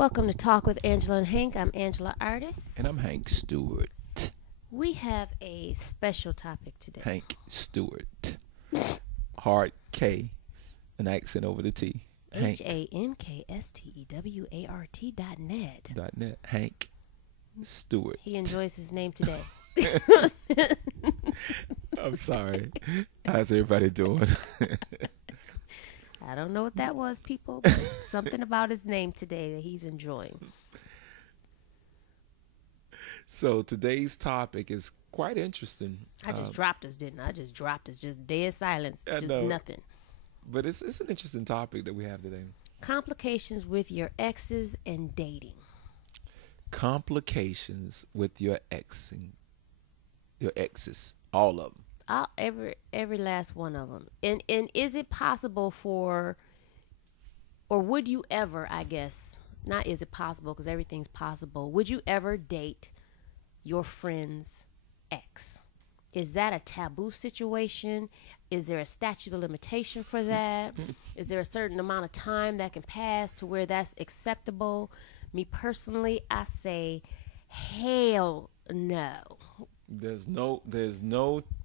Welcome to Talk with Angela and Hank. I'm Angela Artis. And I'm Hank Stewart. We have a special topic today. Hank Stewart. Hard K, an accent over the T. HANKSTEWART.net. .net. Hank Stewart. He enjoys his name today. I'm sorry. How's everybody doing? I don't know what that was, people, but something about his name today that he's enjoying. So today's topic is quite interesting. I just dropped us, didn't I? I just dropped us. Just dead silence. I Just know. nothing. But it's an interesting topic that we have today. Complications with your exes and dating. Complications with your exes. All of them. Every last one of them. And is it possible for, or would you ever, I guess, not is it possible because everything's possible, would you ever date your friend's ex? Is that a taboo situation? Is there a statute of limitation for that? Is there a certain amount of time that can pass to where that's acceptable? Me personally, I say hell no. There's no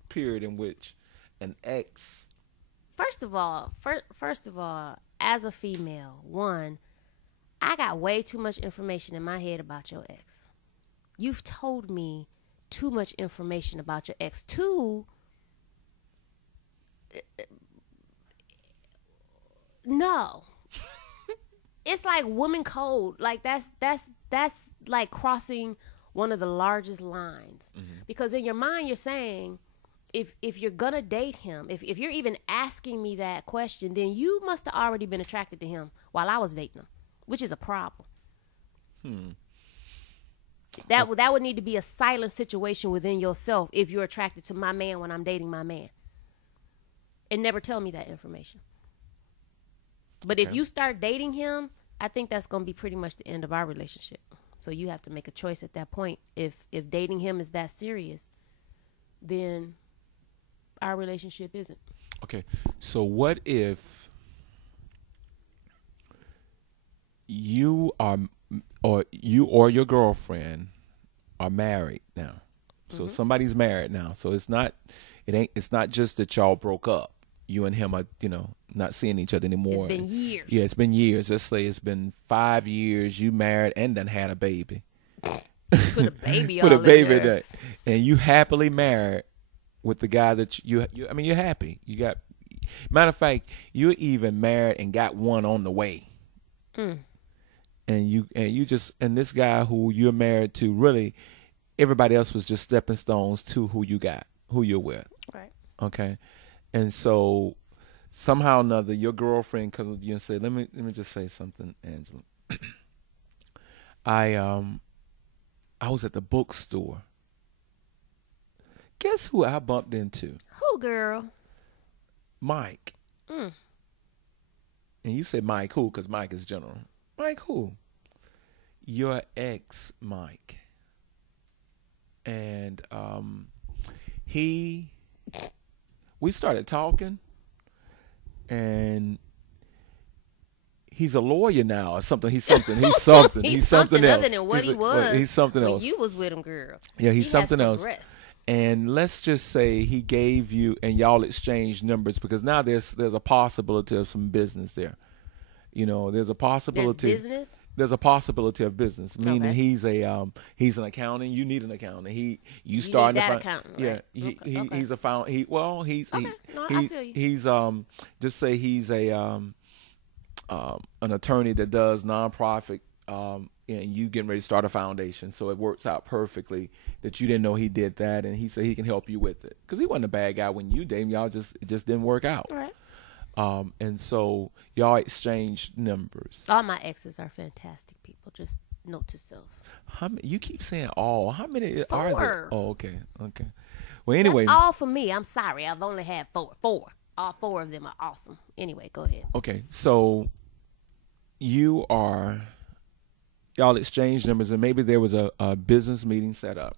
period in which an ex. First of all, as a female, one, I got way too much information in my head about your ex. You've told me too much information about your ex. Two, no. It's like woman code. Like that's like crossing one of the largest lines. Mm-hmm. Because in your mind you're saying, if you're gonna date him, if you're even asking me that question, then you must have already been attracted to him while I was dating him, which is a problem. That would need to be a silent situation within yourself if you're attracted to my man when I'm dating my man. And never tell me that information. But if you start dating him, I think that's going to be pretty much the end of our relationship. So you have to make a choice at that point. If dating him is that serious, then our relationship isn't. Okay, so what if you or your girlfriend are married now? So somebody's married now. So it's not just that y'all broke up. You and him are, not seeing each other anymore. It's been years. Yeah, it's been years. Let's say it's been 5 years. You married and done had a baby. Put a baby Put all a baby in there. And you happily married with the guy that you're happy. You got, matter of fact, you're even married and got one on the way. And this guy who you're married to, really, everybody else was just stepping stones to who you're with. Right. Okay. And so somehow or another, your girlfriend comes to you and say, let me just say something, Angela. I was at the bookstore. Guess who I bumped into? Who, girl? Mike. And you say Mike who? Because Mike is general. Mike who? Your ex, Mike. And we started talking, and he's a lawyer now or something. He's something. He's something. He's something else. Other than what he was. He's something when else. You was with him, girl. Yeah, he's something else. Progressed. And let's just say he gave you, and y'all exchanged numbers, because now there's a possibility of some business there. There's a possibility. There's business? There's a possibility of business, meaning Okay. he's an accountant. You need an accountant. You need starting that to accountant, yeah. right? Okay. He's a found. I feel you. He's just say he's an attorney that does nonprofit. And you getting ready to start a foundation, so it works out perfectly that you didn't know he did that, and he said he can help you with it because he wasn't a bad guy when you dated him. It just didn't work out. Right. And so y'all exchanged numbers. All my exes are fantastic people. Just note to self. How many, you keep saying all. How many 4. are there? Oh, okay. Well, anyway. That's all for me. I'm sorry. I've only had 4. All 4 of them are awesome. Anyway, go ahead. Okay, so y'all exchanged numbers, and maybe there was a business meeting set up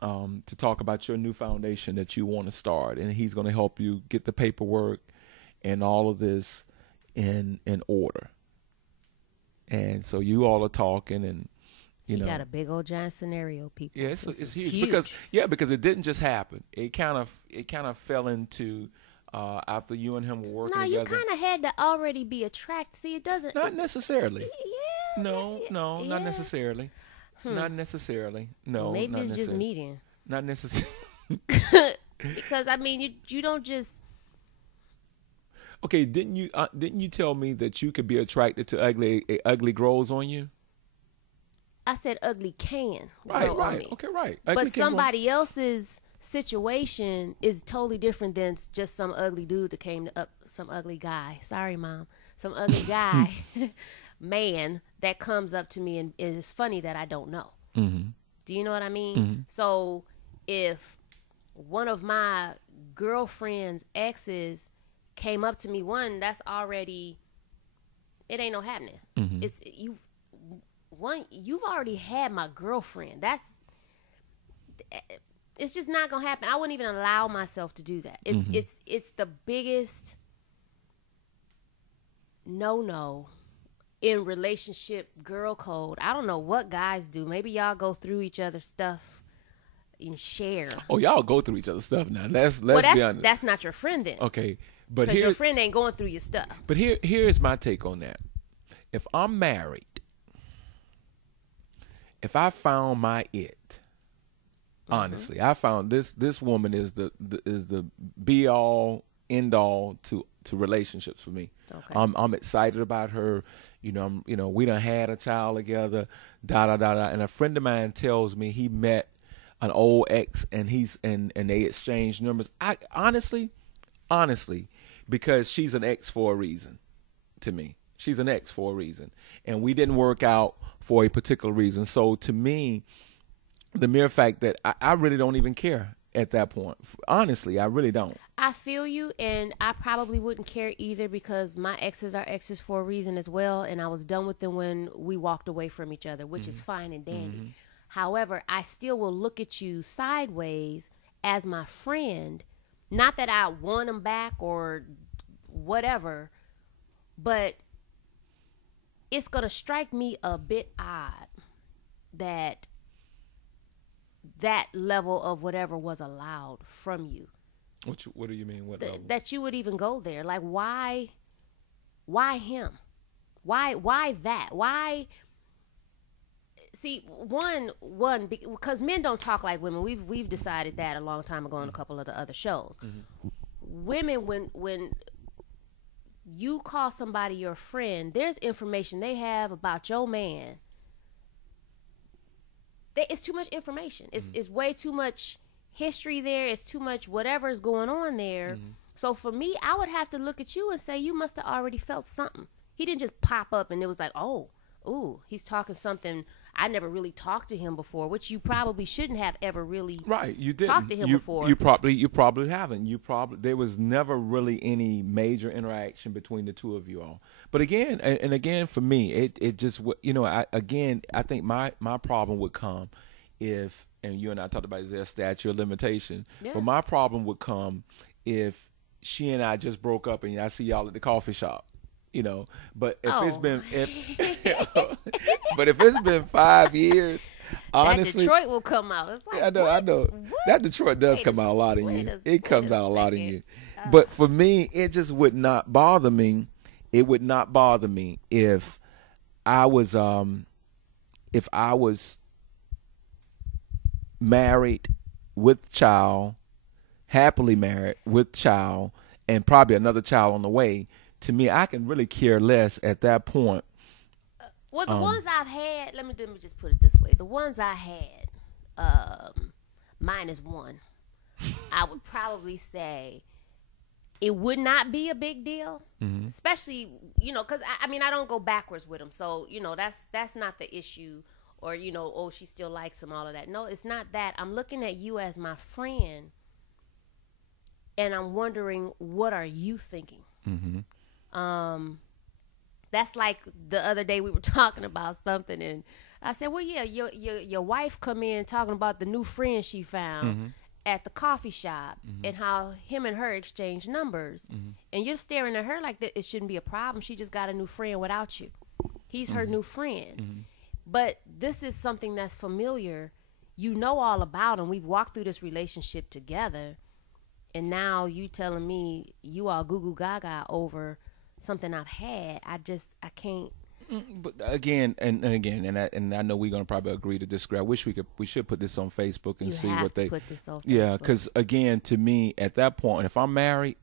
to talk about your new foundation that you want to start, and he's going to help you get the paperwork and all of this in order. And so you all are talking, and you He know, got a big old giant scenario, people. yeah, This it's is huge, huge. because it didn't just happen. It kind of fell into after you and him were working No, you together. kind of had to already be attracted. See, it doesn't. Not necessarily. Yeah. No, no, not Yeah. necessarily. Not necessarily. Well, No, maybe not it's just necessarily. me Not necessarily. then. Because I mean, you don't just. Okay, didn't you tell me that you could be attracted to ugly grows on you? I said ugly can Right, grow on right. me. Okay, right. Ugly But can grow. somebody else's situation is totally different than just some ugly dude that came up, some ugly guy. Sorry, mom. Some ugly guy, man that comes up to me, and it's funny that I don't know. Mm-hmm. Do you know what I mean? Mm-hmm. So if one of my girlfriend's exes came up to me, that's already, it ain't no happening. Mm-hmm. You've already had my girlfriend. It's just not gonna happen. I wouldn't even allow myself to do that. It's the biggest no in relationship girl code. I don't know what guys do. Maybe y'all go through each other's stuff and share. Oh, y'all go through each other's stuff now. Let's be honest. That's not your friend then. Okay, but Because your friend ain't going through your stuff. But here's my take on that. If I'm married, if I found my it, honestly, I found this woman is the be all end all to relationships for me. Okay. I'm excited about her. We done had a child together. And a friend of mine tells me he met an old ex and they exchanged numbers. I honestly, because she's an ex for a reason. To me, she's an ex for a reason, and we didn't work out for a particular reason. So to me, the mere fact that I really don't even care at that point. Honestly, I really don't. I feel you, and I probably wouldn't care either because my exes are exes for a reason as well, and I was done with them when we walked away from each other, which is fine and dandy. However, I still will look at you sideways as my friend. Not that I want them back or whatever, but it's going to strike me a bit odd that level of whatever was allowed from you. What do you mean? That you would even go there? Like, why him? Why that? Why? See, one because men don't talk like women. We've decided that a long time ago on a couple of the other shows. Women, when you call somebody your friend, there's information they have about your man. It's too much information. It's way too much history there. It's too much whatever is going on there. So for me, I would have to look at you and say, you must have already felt something. He didn't just pop up and it was like, ooh, he's talking something. I never really talked to him before, which you probably shouldn't have ever really you didn't talked to him before. You probably haven't. There was never really any major interaction between the two of you all. But again, and again for me, it just I think my problem would come if, and you and I talked about, is there a statute of limitation? Yeah. But my problem would come if she and I just broke up and I see y'all at the coffee shop. But but if it's been 5 years, honestly, that Detroit will come out. It's like, I know. What? That Detroit does come out a lot in you. It comes out a lot in you. But for me, it just would not bother me. It would not bother me if I was married with child, happily married with child, and probably another child on the way. To me, I can really care less at that point. Well, the ones I've had, let me just put it this way. The ones I had, minus one, I would probably say it would not be a big deal, especially, because I don't go backwards with them. So, that's not the issue, or, she still likes him, all of that. No, it's not that. I'm looking at you as my friend, and I'm wondering, what are you thinking? That's like the other day we were talking about something, and I said, well, yeah, your wife come in talking about the new friend she found at the coffee shop and how him and her exchanged numbers, and you're staring at her like that it shouldn't be a problem. She just got a new friend without you. He's her new friend. But this is something that's familiar. You know all about him. We've walked through this relationship together. And now you telling me you all goo goo gaga over something I've had. I can't. But again, and I know we're gonna probably agree to disagree. I wish we should put this on Facebook and You see have what to they. put this on Yeah, Facebook. because again, to me, at that point, if I'm married,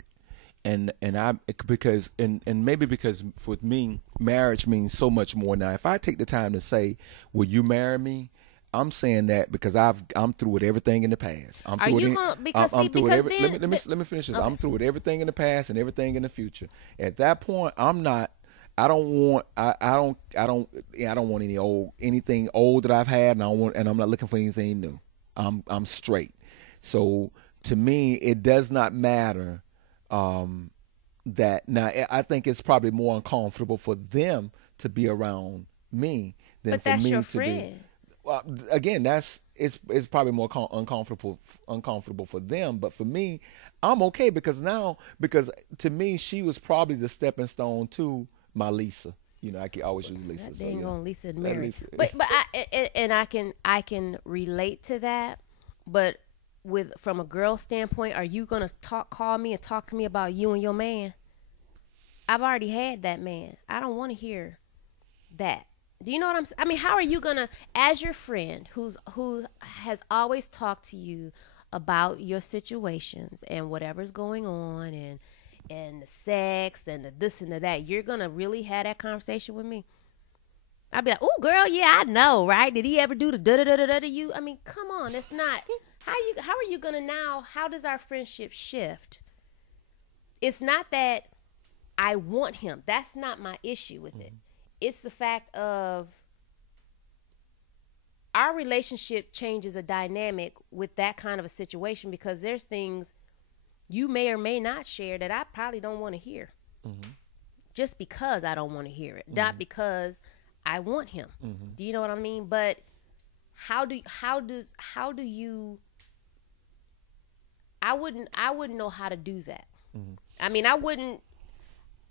and I because and maybe because with me, marriage means so much more now. If I take the time to say, "Will you marry me?" I'm saying that because I'm through with everything in the past. I'm Are through you with gonna because I'm see through because with then let me finish this. okay. I'm through with everything in the past and everything in the future. At that point, I'm not. I don't want. I don't want anything old that I've had, and I'm not looking for anything new. I'm straight. So to me, it does not matter. That now I think it's probably more uncomfortable for them to be around me than But for that's me your to be. friend. Well, again, it's probably more uncomfortable for them, but for me, I'm okay because to me she was probably the stepping stone to my Lisa. You know, I can always use Lisa. That So, dang yeah. on Lisa and That Mary. Lisa. But I can relate to that. But from a girl standpoint, are you gonna call me and talk to me about you and your man? I've already had that man. I don't want to hear that. Do you know what I'm saying? I mean, how are you gonna, as your friend who has always talked to you about your situations and whatever's going on and the sex and the this and the that, you're gonna really have that conversation with me? I'd be like, "Oh, girl, yeah, I know, right? Did he ever do the da da da da da to you?" I mean, come on, it's not. How are you gonna now? How does our friendship shift? It's not that I want him. That's not my issue with it. It's the fact of our relationship changes a dynamic with that kind of a situation because there's things you may or may not share that I probably don't want to hear. Just because I don't want to hear it, not because I want him. Do you know what I mean? But how do you I wouldn't know how to do that. I mean,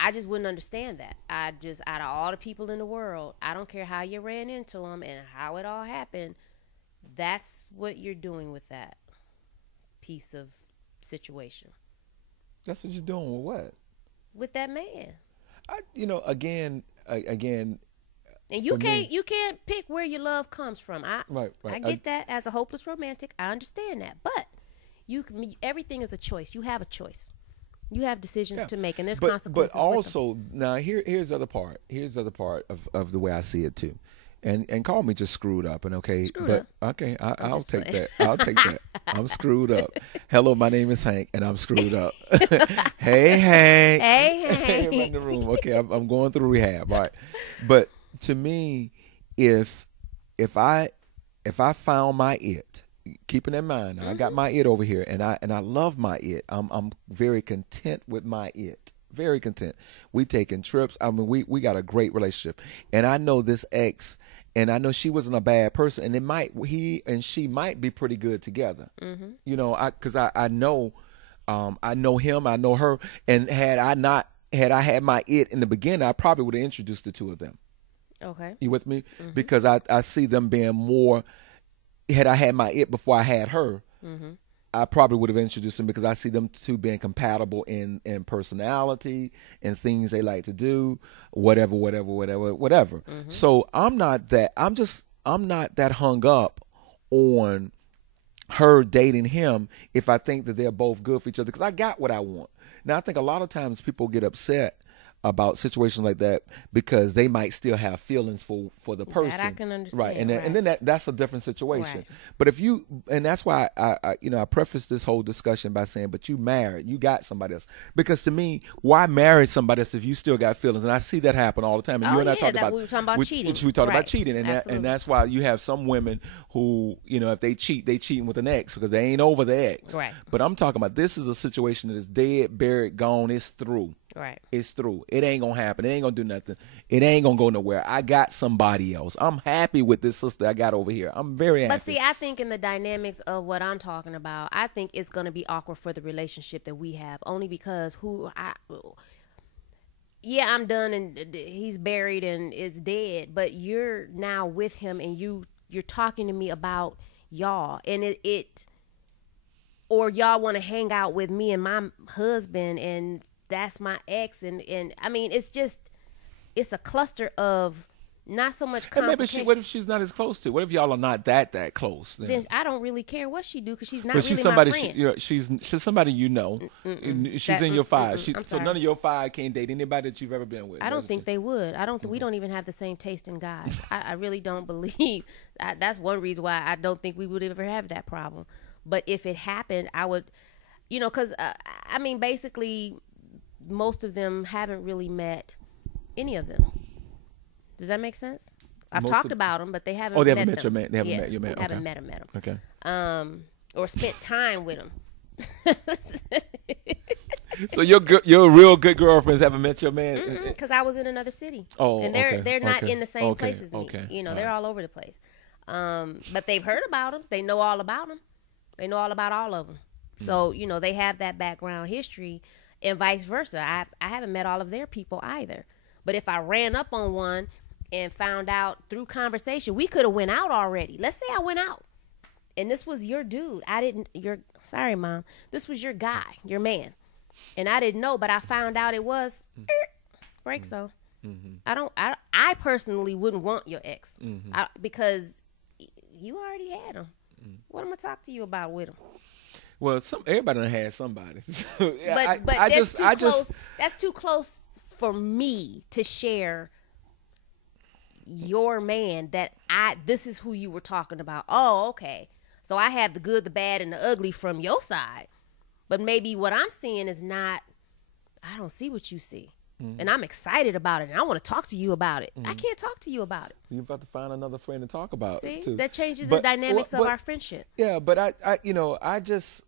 I just wouldn't understand that. Out of all the people in the world, I don't care how you ran into them and how it all happened. That's what you're doing with that piece of situation. That's what you're doing with what? With that man. Again. And you can't pick where your love comes from. Right. I get that as a hopeless romantic. I understand that. But everything is a choice. You have a choice. You have decisions to make, and there's consequences. But also, now here's the other part. Here's the other part of the way I see it too, and call me just screwed up. And okay, I'll take that. I'll take that. I'm screwed up. Hello, my name is Hank, and I'm screwed up. Hey, Hank. Hey, I'm in the room. Okay, I'm going through rehab. All right, but to me, if I found my it. Keeping in mind, I got my it over here, and I love my it. I'm very content with my it. Very content. We taking trips. I mean, we got a great relationship, and I know this ex, and I know she wasn't a bad person, and he and she might be pretty good together. You know, because I know him, I know her, and had I had my it in the beginning, I probably would have introduced the two of them. Okay. You with me? Because I see them being more. Had I had my it before I had her, I probably would have introduced them because I see them two being compatible in personality and things they like to do, whatever. So I'm not that hung up on her dating him if I think that they're both good for each other because I got what I want. Now I think a lot of times people get upset about situations like that because they might still have feelings for the person. That I can understand. Right. And then that's a different situation. Right. But and that's why I preface this whole discussion by saying, but you married, you got somebody else. Because to me, why marry somebody else if you still got feelings? And I see that happen all the time. And you and I talked about we were talking about cheating. We talked right. about cheating, and that's why you have some women who, if they cheat, they cheating with an ex because they ain't over the ex. Right. But I'm talking about this is a situation that is dead, buried, gone, it's through. Right. It's through. It ain't gonna happen. It ain't gonna do nothing. It ain't gonna go nowhere. I got somebody else. I'm happy with this sister I got over here. I'm very happy. But see, I think in the dynamics of what I'm talking about, I think it's gonna be awkward for the relationship that we have, only because yeah, I'm done and he's buried and is dead, but you're now with him and you're talking to me about y'all, and it or y'all want to hang out with me and my husband, and that's my ex, and I mean, it's a cluster of not so much And maybe complication. what if she's not as close to? What if y'all are not that close? Then I don't really care what she do because she's not But really she's somebody. my friend. She's somebody you know. She's That- in your five. I'm So sorry. none of your five can't date anybody that you've ever been with. I don't think they would. I don't. We don't even have the same taste in guys. I really don't believe. That's one reason why I don't think we would ever have that problem. But if it happened, I would, because I mean, basically, most of them haven't really met any of them. Does that make sense? I've Most talked of- about them, but they haven't. Oh, they haven't met met them. your man. They haven't Yeah, met your man. Haven't Okay. met him. Okay. Or spent time with him. So your real good girlfriends haven't met your man. Because I was in another city. Oh, and they're okay, not okay, in the same okay, place as me. okay, They're all over the place. But they've heard about them. They know all about them. They know all about all of them. So they have that background history, and vice versa. I haven't met all of their people either. But if I ran up on one and found out through conversation, we could have went out already. Let's say I went out, and this was your dude. Sorry, Mom. This was your guy, your man. And I didn't know, but I found out it was break. So I personally wouldn't want your ex because you already had him. What am I gonna talk to you about with him? Well, everybody done had somebody. Yeah, But that's too close. That's too close for me to share your man. This is who you were talking about. Oh, okay. So I have the good, the bad, and the ugly from your side. But maybe what I'm seeing is not, I don't see what you see. And I'm excited about it. And I want to talk to you about it. I can't talk to you about it. You're about to find another friend to talk about See? it too. That changes the dynamics of our friendship. Yeah, but I just,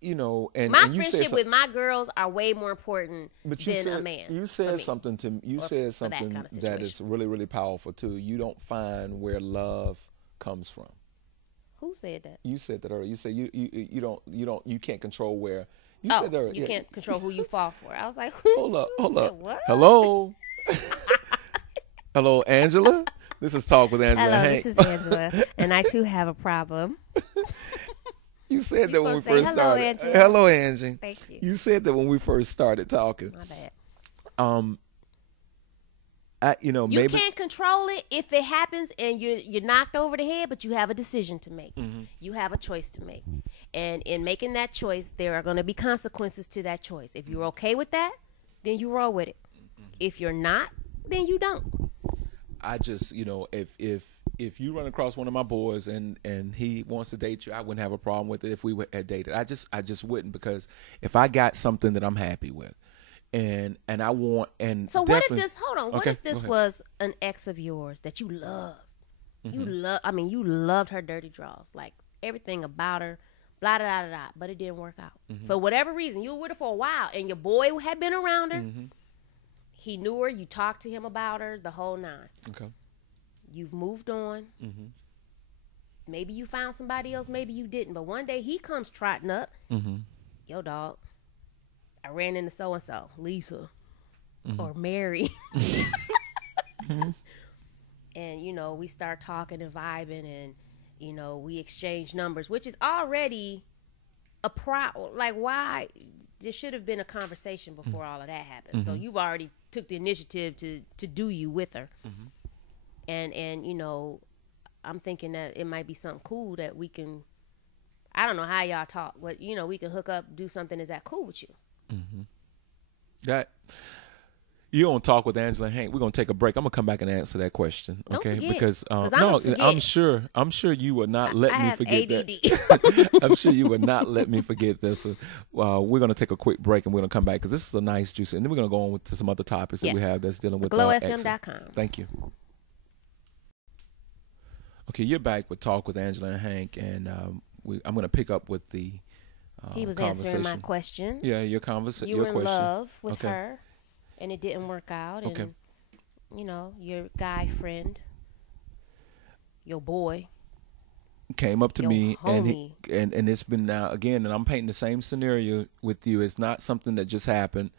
and My and you said friendship with my girls are way more important but you than said, a man. You for said me. something to you Or said for that something kind of that is situation. really, really powerful too. You don't find where love comes from. Who said that? You said that earlier. You said you can't control where. You Oh, said that earlier. you Yeah. can't control who you fall for. I was like, Hold up. What? Hello. Hello, Angela. This is Talk with Angela Hello, Hank. this is Angela, and I too have a problem. You said You that when we supposed to say, first "Hello, started. Angie." Hello, Angie. Thank you. You said that when we first started talking. My bad. You You maybe can't control it if it happens and you're knocked over the head, but you have a decision to make. You have a choice to make. And in making that choice, there are going to be consequences to that choice. If you're okay with that, then you roll with it. If you're not, then you don't. I just, if you run across one of my boys and he wants to date you, I wouldn't have a problem with it if we had dated. I just wouldn't, because if I got something that I'm happy with, and I want, and So what if definitely- this? Hold on. What Okay, if this go ahead. was an ex of yours that you loved? You loved her dirty draws, like everything about her, blah blah blah blah. But it didn't work out for whatever reason. You were with her for a while, and your boy had been around her. He knew her. You talked to him about her, the whole nine. Okay. You've moved on. Maybe you found somebody else. Maybe you didn't. But one day he comes trotting up. Yo, dog, I ran into so-and-so, Lisa, or Mary. And, we start talking and vibing, and, we exchange numbers, which is already a like, why? There should have been a conversation before all of that happened. So you've already took the initiative to do you with her. And I'm thinking that it might be something cool that we can, I don't know how y'all talk, but, we can hook up, do something. Is that cool with you? That you don't talk with Angela Hank. We're gonna take a break. I'm gonna come back and answer that question, Don't okay? forget, Because 'cause I'ma forget. I'm sure you will not let I me have forget ADD. that. I'm sure you will not let me forget this. We're gonna take a quick break and we're gonna come back because this is a nice juice, and then we're gonna go on to some other topics that we have that's dealing with exes. GlowFM.com. Thank you. Okay, you're back with Talk with Angela and Hank, and I'm gonna pick up with the. He was answering my conversation. question. Yeah, your conversation. You your were in question. love with Okay. her, and it didn't work out. And, Okay. Your guy friend, your boy, came up to Your me homie. and it's been now again, and I'm painting the same scenario with you. It's not something that just happened.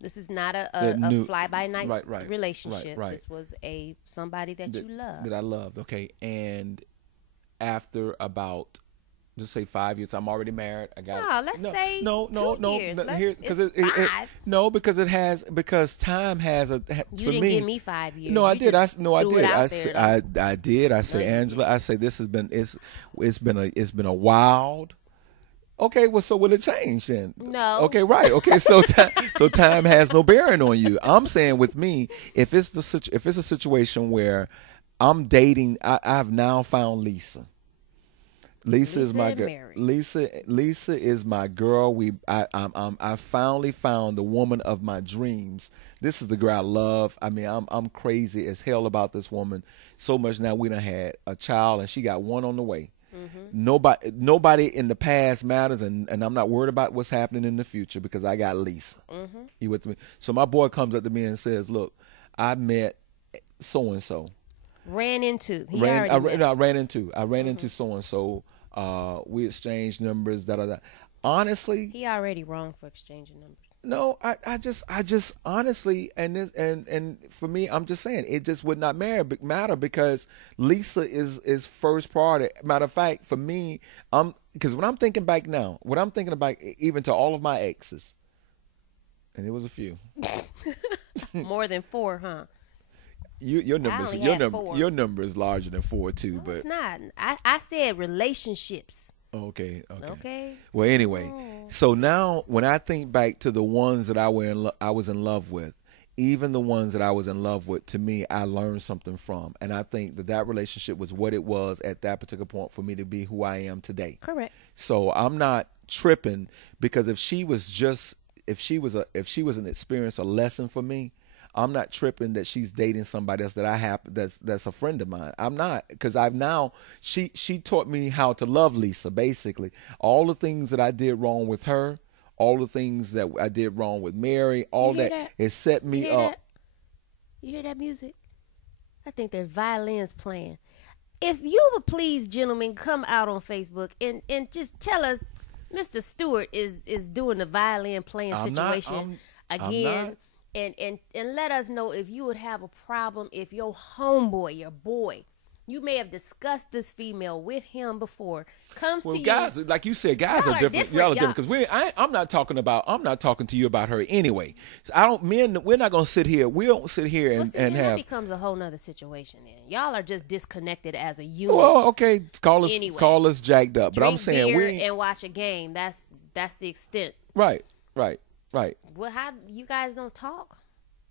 This is not that a knew, fly by night right, relationship. right. This was a somebody that you love. That I loved. Okay, and after about, just say 5 years, I'm already married. I got No, let's say no, 2 years. here because it's five. no, because it has, because time has a You for didn't me. give me 5 years. No, I You did. just I threw it did. out there, though. I did. I say, you Angela, I say this has been, it's been a wild. Okay, well, so will it change then? No. Okay, right. Okay, so so time has no bearing on you. I'm saying with me, if it's a situation where I'm dating, I've now found Lisa. Lisa is my and girl. Mary. Lisa is my girl. I finally found the woman of my dreams. This is the girl I love. I mean, I'm crazy as hell about this woman. So much now we done had a child and she got one on the way. Nobody in the past matters, and I'm not worried about what's happening in the future because I got Lisa. You with me? So my boy comes up to me and says, "Look, I met so and so. Ran into. I ran into so and so. We exchanged numbers. Da da da. Honestly, He already wrong for exchanging numbers. no, I just honestly, and for me, I'm just saying it just would not matter because Lisa is first priority. Matter of fact, for me, because when I'm thinking back now, what I'm thinking about, even to all of my exes, and it was a few. More than 4, huh? Your only had 4. number is larger than 4 too, No, but it's not. I said relationships. okay. Okay. Well, anyway, so now when I think back to the ones that I was in love with, even the ones that I was in love with, to me, I learned something from, and I think that relationship was what it was at that particular point for me to be who I am today. Correct. So I'm not tripping because if she was an experience, a lesson for me, I'm not tripping that she's dating somebody else that I have that's a friend of mine. I'm not, because she taught me how to love Lisa. Basically, all the things that I did wrong with her, all the things that I did wrong with Mary, all that it set me up. You hear that music? I think there's violins playing. If you would please, gentlemen, come out on Facebook and just tell us, Mr. Stewart is doing the violin playing situation again. And let us know if you would have a problem if your homeboy, your boy, you may have discussed this female with him before, comes to you. Guys, like you said, guys are different. Y'all are different because I'm not talking to you about her anyway. So we're not gonna sit here. We don't sit here and have. That becomes a whole nother situation. Then y'all are just disconnected as a unit. Well, okay, call us jacked up, but I'm saying beer and watch a game. That's the extent. Right. Well, how you guys don't talk?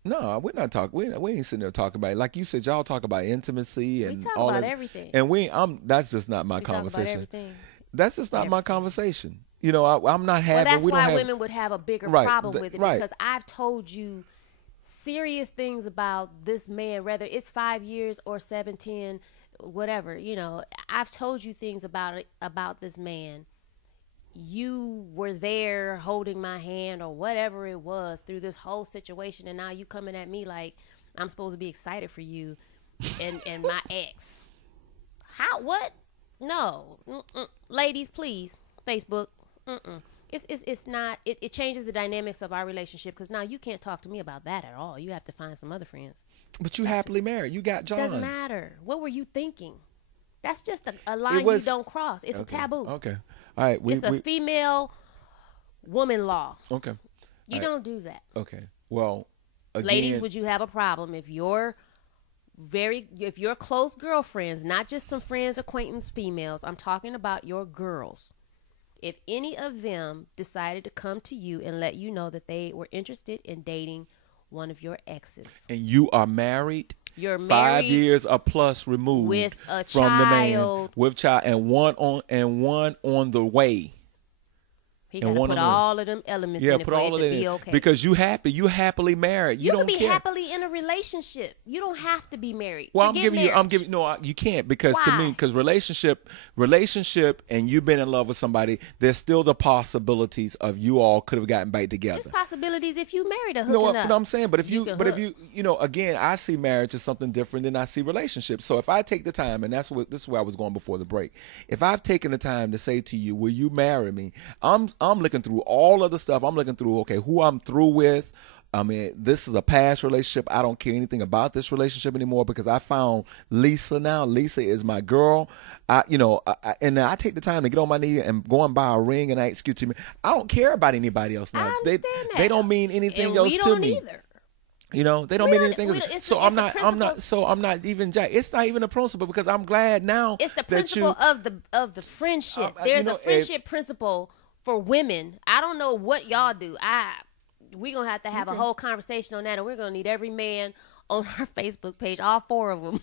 No, we're not talking. We ain't sitting there talking about it. Like you said, y'all talk about intimacy and we talk all about that. everything. And that's just not my conversation. That's just not my conversation. You know, I'm not having. Well, that's why women would have a bigger problem with it right. because I've told you serious things about this man, whether it's 5 years or 7, 10, whatever. You know, I've told you things about this man. You were there holding my hand or whatever it was through this whole situation, and now you coming at me like I'm supposed to be excited for you and my ex. How? What? No. Ladies, please, Facebook. It's not. It changes the dynamics of our relationship because now you can't talk to me about that at all. You have to find some other friends. But you happily married. You got John. Doesn't matter. What were you thinking? That's just a line you don't cross. It's a taboo. Okay. All right. It's a female woman law. Okay. You don't do that. Okay. Well, again, ladies, would you have a problem if your close girlfriends, not just some friends, acquaintance females, I'm talking about your girls, if any of them decided to come to you and let you know that they were interested in dating one of your exes, and you are married, you're married 5 years or plus removed with a from child, the man, with child, and one on the way. He got to put all of them elements in it for it to be okay. Because you happily married. You don't can be care. happily in a relationship. You don't have to be married. Well, you can't because Why? to me, because relationship, and you've been in love with somebody, there's still the possibilities of you all could have gotten back together. There's possibilities if you married a hooking no, up. but I'm saying, if you again, I see marriage as something different than I see relationships. So if I take the time, and this is where I was going before the break. If I've taken the time to say to you, will you marry me? I'm looking through all of the stuff. I'm looking through, okay, who I'm through with, I mean, this is a past relationship. I don't care anything about this relationship anymore because I found Lisa now. Lisa is my girl. And I take the time to get on my knee and go and buy a ring and ask you to me. I don't care about anybody else now. I understand that. They don't mean anything and else we to don't me. Either. They don't mean anything. So I'm not even jack. It's not even a principle because I'm glad now. It's the principle of the friendship. There's a friendship principle for women. I don't know what y'all do. We're going to have a whole conversation on that, and we're going to need every man on our Facebook page, all 4 of them,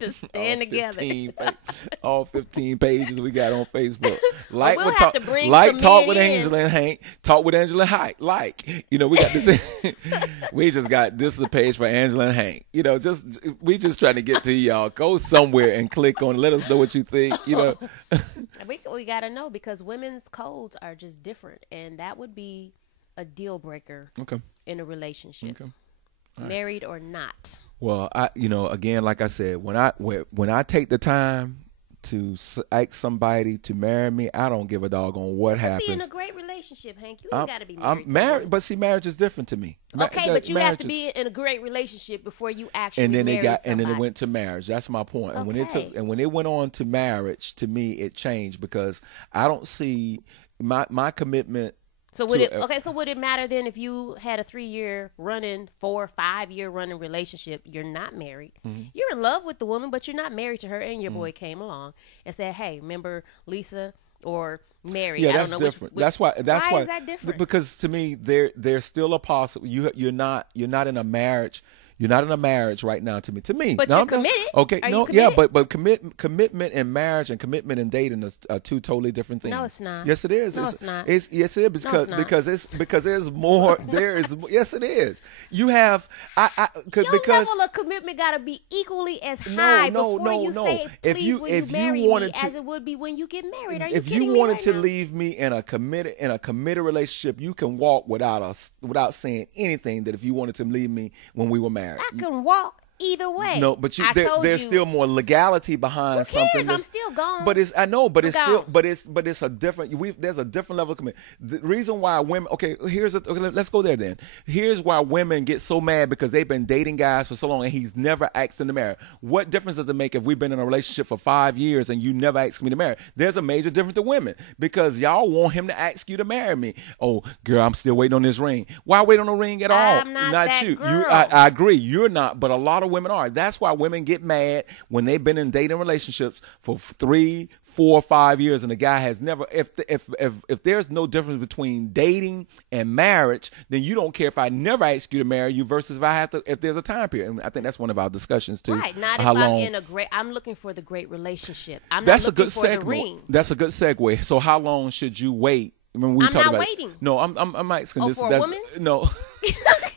to stand together. All 15 pages we got on Facebook. Talk with Angela and Hank. Talk with Angela and Hank. We got this. We just got this is a page for Angela and Hank. We just trying to get to y'all. Go somewhere and click on. Let us know what you think. We got to know because women's codes are just different, and that would be a deal breaker in a relationship, married or not. Well, again, like I said, when I take the time to ask somebody to marry me, I don't give a doggone what happens. Be in a great relationship, Hank. You ain't got to be married. I'm married, but see, marriage is different to me. Okay, but you have to be in a great relationship before you actually marry somebody. And then it went to marriage. That's my point. Okay. And when it went on to marriage, to me, it changed because I don't see my commitment. So would it matter then if you had a 3-year running, 4 or 5-year running relationship? You're not married. Mm-hmm. You're in love with the woman, but you're not married to her. And your boy came along and said, "Hey, remember Lisa or Mary?" Yeah, I that's don't know different. why Is that different? Because to me, there's still a possible. You're not in a marriage. You're not in a marriage right now to me. But you're committed. Okay, Are you committed? but commitment in marriage and commitment in dating are 2 totally different things. No, it's not. Yes, it is. No, it's not. Yes, it is because there's more. Yes, it is. You have your level of commitment got to be equally as high before you say, "Please, will you marry me?" As it would be when you get married. Are you kidding me? If you wanted to leave me in a committed relationship, you can walk without saying anything. That if you wanted to leave me when we were married. I can walk either way. No, but there's still more legality behind something. I'm still gone. But it's a different. There's a different level of commitment. The reason why women. Let's go there then. Here's why women get so mad because they've been dating guys for so long and he's never asked them to marry. What difference does it make if we've been in a relationship for 5 years and you never asked me to marry? There's a major difference to women because y'all want him to ask you to marry me. Oh, girl, I'm still waiting on this ring. Why wait on the ring at all? I'm not that you. Girl. I agree. You're not, but a lot of women are. That's why women get mad when they've been in dating relationships for 3, 4, 5 years, and the guy has never. If there's no difference between dating and marriage, then you don't care if I never ask you to marry you versus if there's a time period. And I think that's one of our discussions too. Right. Not if I'm looking for the great relationship. I'm not looking for the ring. That's a good segue. So how long should you wait? I'm not waiting. No, I'm asking this. For a woman? No.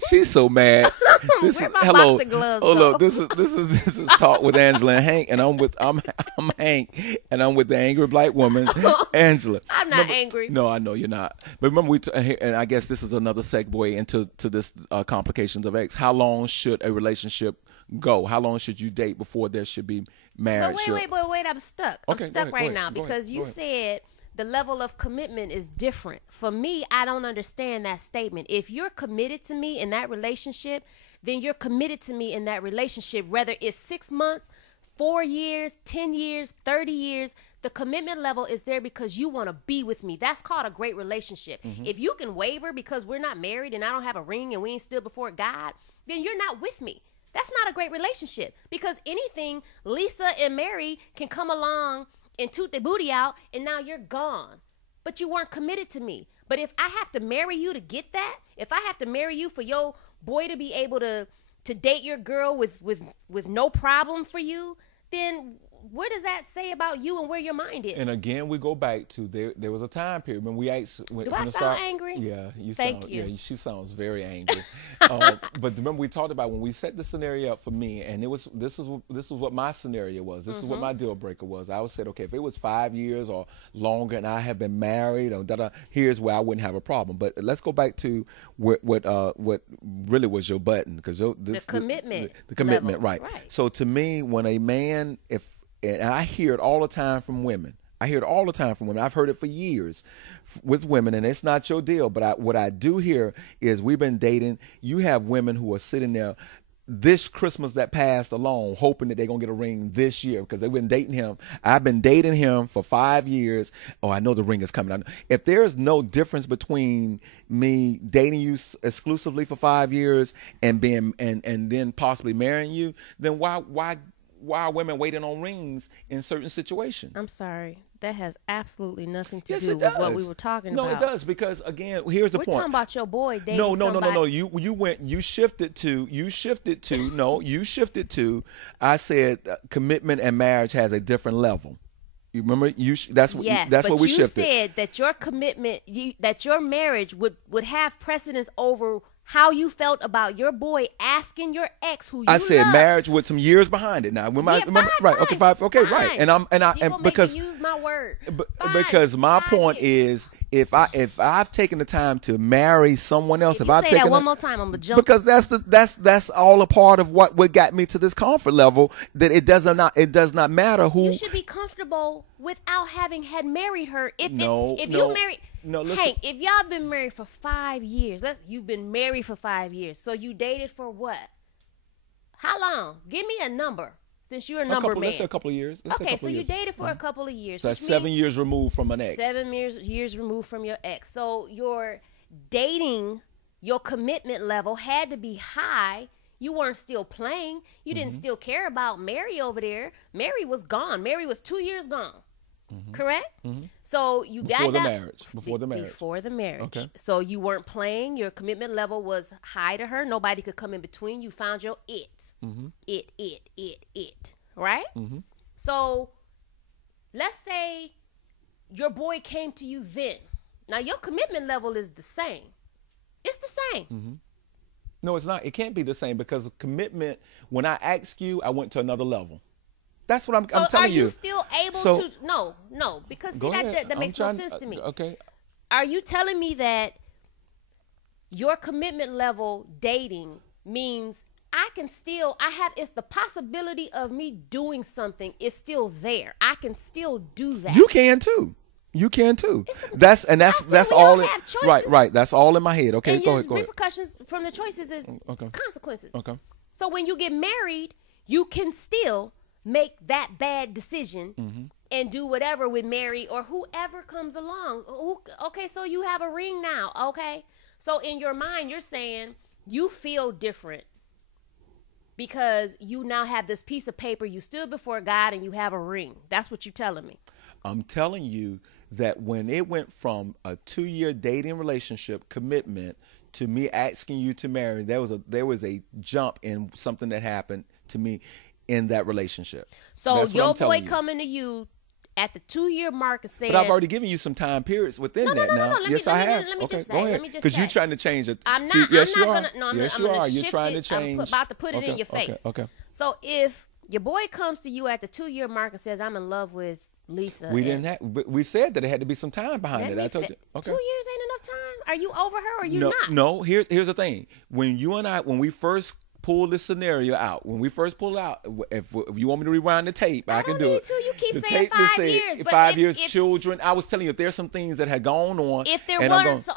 She's so mad. Where my boxing gloves go? Look, this is Talk with Angela and Hank, and I'm Hank, and I'm with the angry black woman, Angela. I'm not angry. No, I know you're not. But remember, and I guess this is another segue into this complications of X. How long should a relationship go? How long should you date before there should be marriage? But wait, I'm stuck. Okay, I'm stuck right now because you said the level of commitment is different. For me, I don't understand that statement. If you're committed to me in that relationship, then you're committed to me in that relationship, whether it's 6 months, 4 years, 10 years, 30 years. The commitment level is there because you want to be with me. That's called a great relationship. Mm-hmm. If you can waver because we're not married and I don't have a ring and we ain't stood before God, then you're not with me. That's not a great relationship because anything, Lisa and Mary can come along and toot their booty out, and now you're gone. But you weren't committed to me. But if I have to marry you to get that, if I have to marry you for your boy to be able to date your girl with no problem for you, then what does that say about you and where your mind is? And again, we go back to there was a time period when we asked. Do I sound angry? Yeah, Thank you. Yeah, she sounds very angry. But remember, we talked about when we set the scenario up for me, and this is what my scenario was. This is what my deal breaker was. I said, okay, if it was 5 years or longer, and I have been married, or here's where I wouldn't have a problem. But let's go back to what really was your button, because the commitment, the commitment, level. Right. So to me, when a man, and I hear it all the time from women. I hear it all the time from women. I've heard it for years with women, and it's not your deal. But what I do hear is we've been dating. You have women who are sitting there this Christmas that passed alone, hoping that they're going to get a ring this year because they've been dating him. I've been dating him for 5 years. Oh, I know the ring is coming. If there's no difference between me dating you exclusively for 5 years and being and then possibly marrying you, then why are women waiting on rings in certain situations? I'm sorry. That has absolutely nothing to Yes, do it with does. what we were talking about. No, it does, because again, here's the We're point. talking about your boy dating No. somebody. You shifted to. I said commitment and marriage has a different level. You remember? That's what we shifted. You said that your commitment, that your marriage would have precedence over how you felt about your boy asking your ex who you I said love. marriage with some years behind it. Now, because use my word. Because my point is, if I've taken the time to marry someone else, if I've say taken that one more time, I'm gonna jump. because that's all a part of what got me to this comfort level. That it does not matter who. You should be comfortable without having had married her. If you married. No, listen. Hank, if y'all been married for 5 years, you've been married for 5 years, so you dated for what? How long? Give me a number, since you're a number man. Let's say a couple of years. Okay, so you dated for a couple of years. So that's 7 years removed from an ex. 7 years removed from your ex. So your dating, your commitment level had to be high. You weren't still playing. You didn't still care about Mary over there. Mary was gone. Mary was 2 years gone. Correct? So you got that before the marriage. Before the marriage. Okay. So you weren't playing. Your commitment level was high to her. Nobody could come in between. You found your it. It. Right? So let's say your boy came to you then. Now your commitment level is the same. It's the same. No, it's not. It can't be the same because commitment. When I asked you, I went to another level. That's what I'm telling you. So are you still able to? No, because see that makes no sense to me. Okay. Are you telling me that your commitment level dating means it's the possibility of me doing something is still there. I can still do that. You can too. That's all. Right. That's all in my head. Okay, and go ahead. Repercussions from the choices is consequences. Okay. So when you get married, you can still make that bad decision and do whatever with Mary or whoever comes along. Okay, so you have a ring now. Okay, so in your mind, you're saying you feel different because you now have this piece of paper. You stood before God and you have a ring. That's what you're telling me. I'm telling you that when it went from a 2-year dating relationship commitment to me asking you to marry, there was a jump in something that happened to me in that relationship. So your boy coming to you at the 2-year mark and saying, but I've already given you some time periods within that now. Yes, I have. Let me Okay, just go ahead. Because you're trying to change it. I'm not gonna. No, I'm yes, gonna You're shift trying it. to change. I'm about to put it in your face. Okay. So if your boy comes to you at the 2-year mark and says, "I'm in love with Lisa," we said that it had to be some time behind it. I told you. Okay. 2 years ain't enough time. Are you over her or you not? No. Here's the thing. When we first pull this scenario out. When we first pull it out, if you want me to rewind the tape, I can do it. You keep the saying tape 5 said years. But 5 years, children. I was telling you, if there's some things that had gone on. If there weren't, so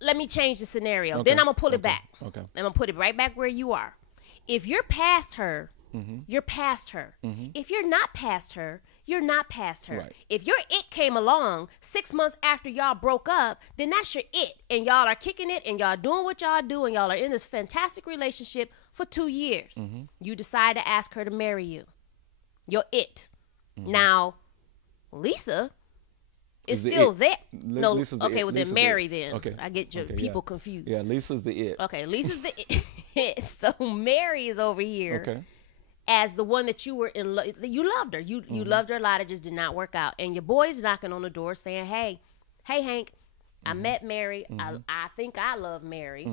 let me change the scenario. Okay. Then I'm going to pull it back. Okay. I'm going to put it right back where you are. If you're past her, you're past her. If you're not past her, you're not past her. Right. If your it came along 6 months after y'all broke up, then that's your it. And y'all are kicking it and y'all doing what y'all do and y'all are in this fantastic relationship for 2 years. You decide to ask her to marry you. Your it. Now, Lisa is still there. No, okay, well then Mary then. Okay. I get your people confused. Yeah, Lisa's the it. Okay, Lisa's the it. So Mary is over here. Okay. As the one that you were in love, you loved her. You loved her a lot. It just did not work out. And your boy's knocking on the door saying, hey, Hank, I met Mary. I think I love Mary.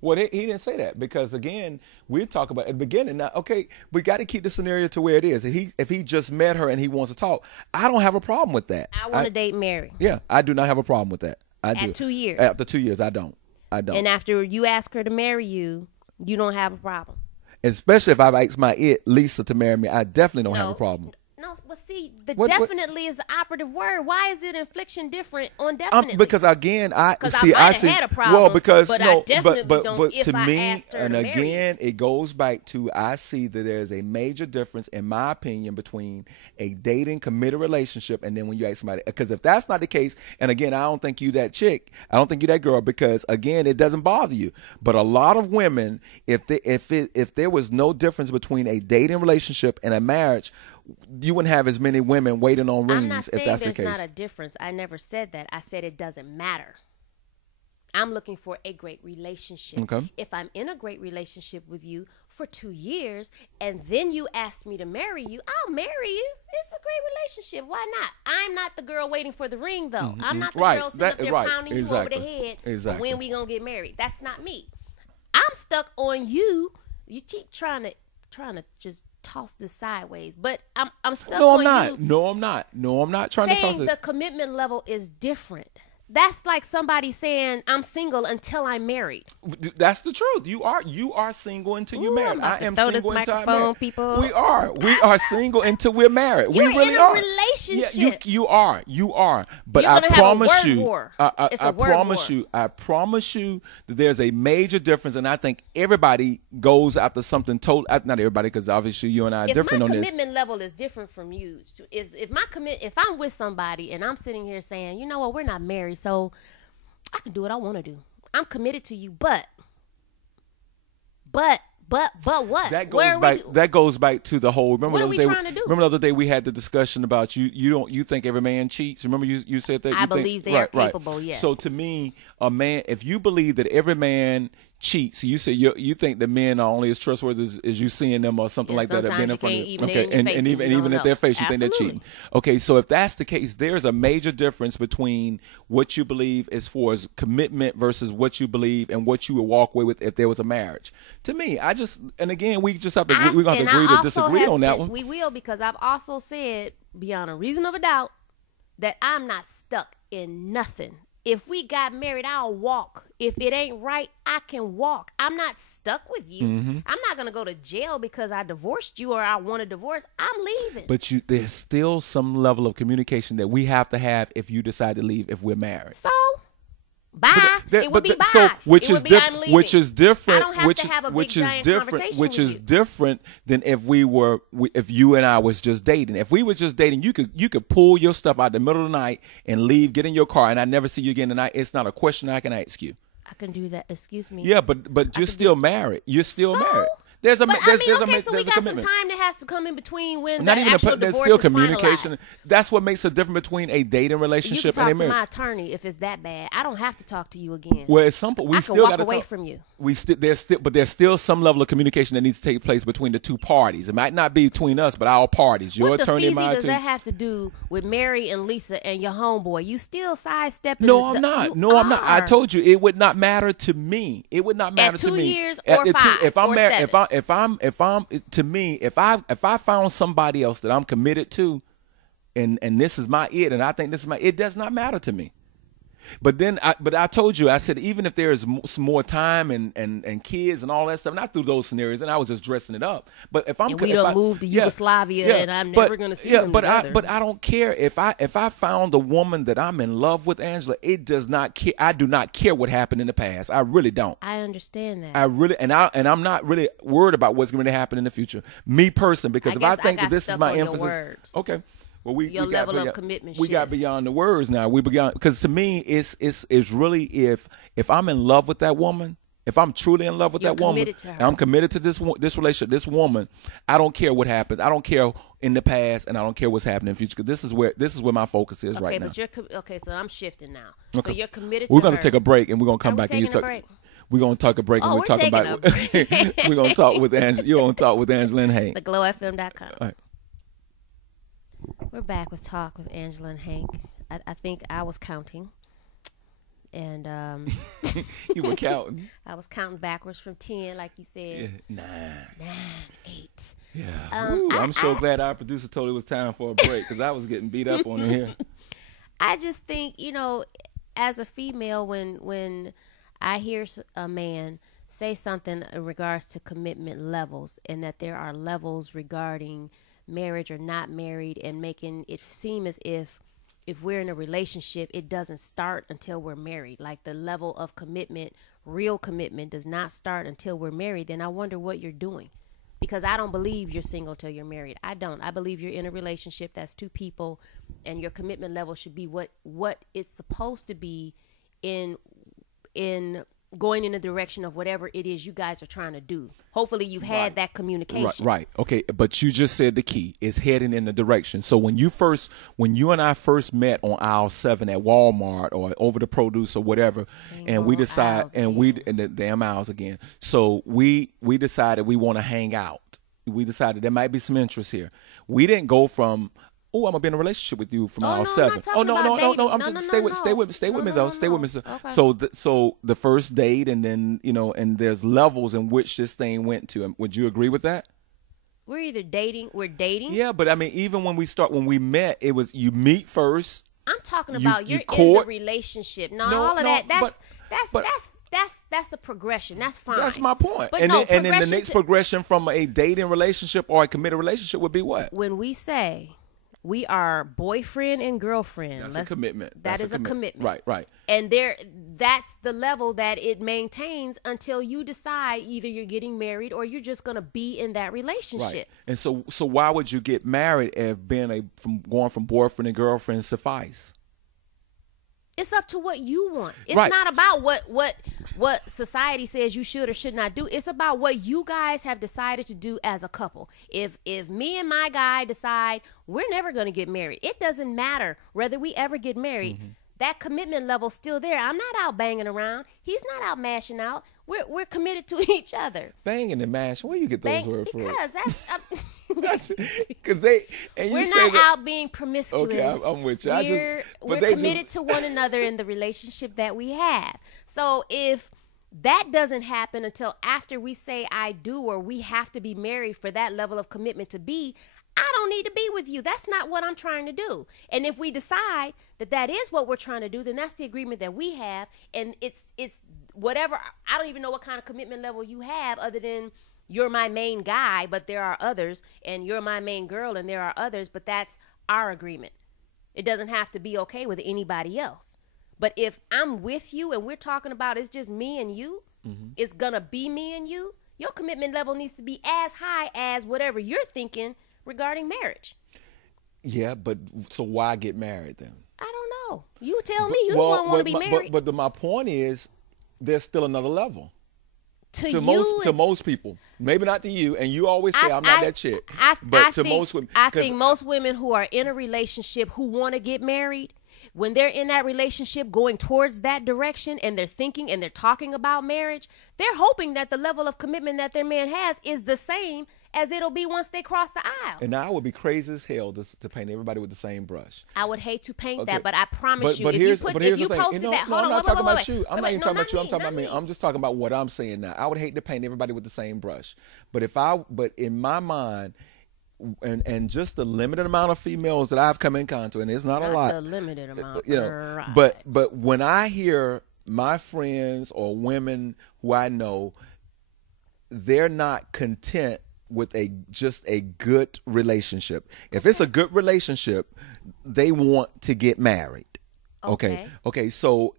Well, he didn't say that because, again, we talk about at the beginning. Now, okay, we got to keep the scenario to where it is. If he just met her and he wants to talk, I don't have a problem with that. I want to date Mary. Yeah, I do not have a problem with that. I do. At 2 years. After 2 years, I don't. And after you ask her to marry you, you don't have a problem. Especially if I ask my Lisa to marry me, I definitely don't have a problem. No, but see, the What- definitely is the operative word. Why is it infliction different on definitely? Because again, I 'Cause see. I I might have see. had a problem, well, because but I no, definitely don't but if to I me, asked her and to marry you. again, it goes back to I see that there is a major difference, in my opinion, between a dating committed relationship and then when you ask somebody. Because if that's not the case, and again, I don't think you that chick, I don't think you that girl, because again, it doesn't bother you. But a lot of women, if there was no difference between a dating relationship and a marriage, you wouldn't have as many women waiting on rings. I'm not if saying that's there's the case. not a difference. I never said that. I said it doesn't matter. I'm looking for a great relationship. Okay. If I'm in a great relationship with you for 2 years and then you ask me to marry you, I'll marry you. It's a great relationship. Why not? I'm not the girl waiting for the ring, though. I'm not the Right. girl sitting up there Right. pounding you over the head. Exactly. When we gonna get married? That's not me. I'm stuck on you. You keep trying to just toss this sideways, but I'm stuck No, on I'm not. you. No, I'm not. No, I'm not trying to toss Saying it. the commitment level is different. That's like somebody saying I'm single until I'm married. That's the truth. You are single until you're Ooh, married. I'm about I to am throw this single until I'm microphone, married. people. We are single until we're married. You're we really in a are. relationship. Yeah, you are. But You're I gonna have a promise word you, war. It's I a word promise war. you, I promise you that there's a major difference, and I think everybody goes after something total. Not everybody, because obviously you and I are If different my on this. commitment level is different from you, if I'm with somebody and I'm sitting here saying, you know what, we're not married, so I can do what I want to do. I'm committed to you, but what? That goes back to the whole. Remember What the are other we day, trying to do? Remember the other day we had the discussion about you think every man cheats. Remember you said that. I believe they are capable. Right. Yes. So to me, a man, if you believe that every man cheats, you say you think that men are only as trustworthy as you seeing them or something like that. Sometimes Been in you front can't of you. even Okay, in your face and you even don't at their know. face you think they're Absolutely. cheating. Okay, so if that's the case, there's a major difference between what you believe as far as commitment versus what you believe and what you would walk away with if there was a marriage. To me, and again, we just have to we're going to agree to disagree on that one. We will, because I've also said beyond a reason of a doubt that I'm not stuck in nothing. If we got married, I'll walk. If it ain't right, I can walk. I'm not stuck with you. I'm not going to go to jail because I divorced you or I want a divorce. I'm leaving. But there's still some level of communication that we have to have if you decide to leave if we're married. So, bye. It would be bye. So, which it is would be I'm leaving. which is different. I don't have to have a big giant conversation Which with is you. different than if you and I was just dating. If we were just dating, you could pull your stuff out the middle of the night and leave, get in your car, and I never see you again. And it's not a question I can ask you. I can do that. Excuse me. Yeah, but you're still married. You're still married. So we got some time that has to come in between when not the even actual there's divorce still is communication. finalized. That's what makes a difference between a dating You relationship can and talk a to my marriage. attorney if it's that bad. I don't have to talk to you again. Well, at some point we I can still walk got to away talk. from you. There's still some level of communication that needs to take place between the two parties. It might not be between us, but our parties. Your What attorney, the my feezy does attorney. that have to do with Mary and Lisa and your homeboy? You still sidestepping? No, I'm not. I'm not. I told you it would not matter to me. It would not matter At to 2 me. years or 5 if I'm or married, 7. if I'm to me, if I found somebody else that I'm committed to, and this is my it, and I think this is it does not matter to me. But then, I told you, I said, even if there's some more time and kids and all that stuff, not through those scenarios, and I was just dressing it up. But if I'm, And we don't move to Yugoslavia, and I'm never going to see them together. But I don't care if I found the woman that I'm in love with, Angela. It does not care. I do not care what happened in the past. I really don't. I understand that. I really and I'm not really worried about what's going to happen in the future. Me personally, because if I think that this is my emphasis, okay. Well, your level of commitment. We got beyond the words now. We began because to me, it's really if I'm in love with that woman, if I'm truly in love with that woman, and I'm committed to this relationship, this woman. I don't care what happens. I don't care in the past, and I don't care what's happening in the future. Because this is where my focus is right now. Okay, so I'm shifting now. Okay. So you're committed. We're going to take a break, and we're going to come back and you talk. We're going to talk a break, and we're talking about. We're going to talk with Angela. You're going to talk with Angela and Hank. TheGlowFM.com. All right. We're back with Talk with Angela and Hank. I think I was counting. And you were counting. I was counting backwards from 10, like you said. Yeah. 9, 8. Yeah. I'm so glad our producer told it was time for a break because I was getting beat up on here. I just think, as a female, when I hear a man say something in regards to commitment levels and that there are levels regarding marriage or not married, and making it seem as if we're in a relationship, it doesn't start until we're married. Like the level of commitment, real commitment, does not start until we're married. Then I wonder what you're doing. Because I don't believe you're single till you're married. I don't. I believe you're in a relationship that's two people, and your commitment level should be what it's supposed to be in going in the direction of whatever it is you guys are trying to do. Hopefully you've had that communication. Right. Okay. But you just said the key is heading in the direction. So when you and I first met on aisle 7 at Walmart or over the produce or whatever, and we decide, and the damn aisles again. So we decided we want to hang out. We decided there might be some interest here. We didn't go from, oh, I'm gonna be in a relationship with you from aisle 7. Oh no. I'm just stay with me though. Stay with me. Okay. So the first date, and then and there's levels in which this thing went to. Would you agree with that? We're either dating. We're dating. Yeah, but I mean, even when we met, it was you meet first. I'm talking about you're in the relationship. All of that. That's a progression. That's fine. That's my point. But and then the next progression from a dating relationship or a committed relationship would be what? When we say we are boyfriend and girlfriend. That's a commitment. That is a commitment. Right. And that's the level that it maintains until you decide either you're getting married or you're just going to be in that relationship. Right. And so why would you get married if going from boyfriend and girlfriend suffice? It's up to what you want. It's right. not about what society says you should or should not do. It's about what you guys have decided to do as a couple. If me and my guy decide we're never going to get married, it doesn't matter whether we ever get married. Mm-hmm. That commitment level's still there. I'm not out banging around. He's not out mashing out. We're committed to each other. Banging and mashing. Where you get those words from? Because that's because we're not out being promiscuous. Okay, I'm with you. We're committed to one another in the relationship that we have. So if that doesn't happen until after we say I do, or we have to be married for that level of commitment to be, I don't need to be with you. That's not what I'm trying to do. And if we decide that is what we're trying to do, then that's the agreement that we have. And it's whatever. I don't even know what kind of commitment level you have other than you're my main guy, but there are others, and you're my main girl, and there are others, but that's our agreement. It doesn't have to be okay with anybody else. But if I'm with you and we're talking about it's just me and you, mm-hmm. It's going to be me and you, your commitment level needs to be as high as whatever you're thinking regarding marriage. Yeah, but so why get married then? I don't know. You tell me. You don't want to be married. But my point is there's still another level. To most people, maybe not to you, and you always say I'm not that chick. Most women, I think most women who are in a relationship who want to get married, when they're in that relationship going towards that direction, and they're thinking and they're talking about marriage, they're hoping that the level of commitment that their man has is the same as it'll be once they cross the aisle. And now I would be crazy as hell to paint everybody with the same brush. I would hate to paint that, but I promise you, if you posted that, hold on, I'm not talking about you. I'm not even talking about you. I'm talking about me. I'm just talking about what I'm saying now. I would hate to paint everybody with the same brush. But in my mind, and just the limited amount of females that I've come in contact with, and it's not a lot. The limited amount, right. But when I hear my friends or women who I know, they're not content with just a good relationship. If it's a good relationship, they want to get married. Okay. So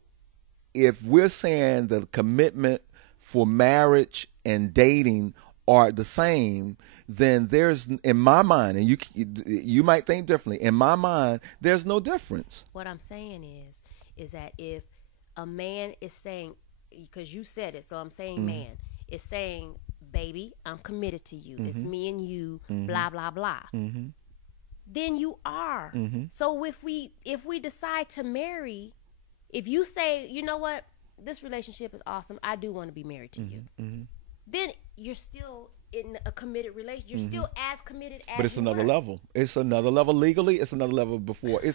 if we're saying the commitment for marriage and dating are the same, then there's, in my mind, and you might think differently, in my mind, there's no difference. What I'm saying is that if a man is saying, because you said it, so I'm saying mm-hmm. man is saying, baby, I'm committed to you. Mm-hmm. It's me and you, mm-hmm. blah, blah, blah. Mm-hmm. Then you are. Mm-hmm. So if we decide to marry, if you say, you know what, this relationship is awesome, I do want to be married to you, mm-hmm. then you're still in a committed relationship. You're mm-hmm. still as committed as. But it's another level. It's another level legally. It's another level before. It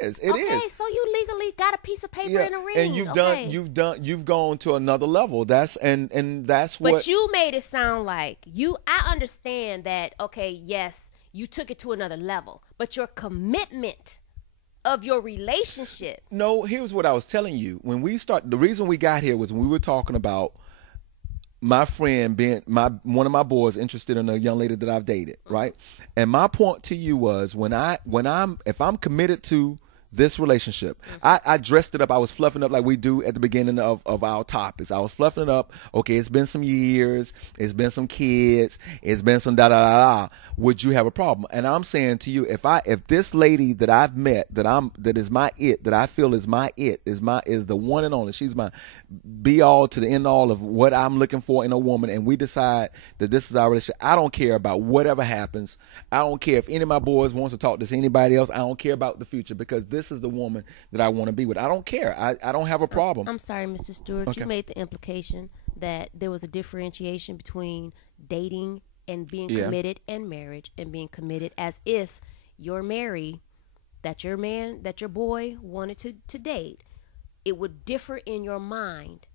is. Okay, so you legally got a piece of paper and a ring. And you've gone to another level. That's what. But you made it sound like I understand that. Okay, yes, you took it to another level, but your commitment of your relationship. No, here's what I was telling you. The reason we got here was when we were talking about my friend being one of my boys interested in a young lady that I've dated, right? And my point to you was if I'm committed to this relationship, I dressed it up. I was fluffing up like we do at the beginning of our topics. I was fluffing it up. Okay, it's been some years. It's been some kids. It's been some da da da da. Would you have a problem? And I'm saying to you, if this lady that I've met that is my it, that I feel is my it, is the one and only. She's my be all to the end all of what I'm looking for in a woman, and we decide that this is our relationship. I don't care about whatever happens. I don't care if any of my boys wants to talk to anybody else. I don't care about the future, because this is the woman that I want to be with. I don't care. I don't have a problem. I'm sorry, Mr. Stewart. Okay. You made the implication that there was a differentiation between dating and being committed, and marriage and being committed, as if you're married, that your man, that your boy wanted to date. It would differ in your mind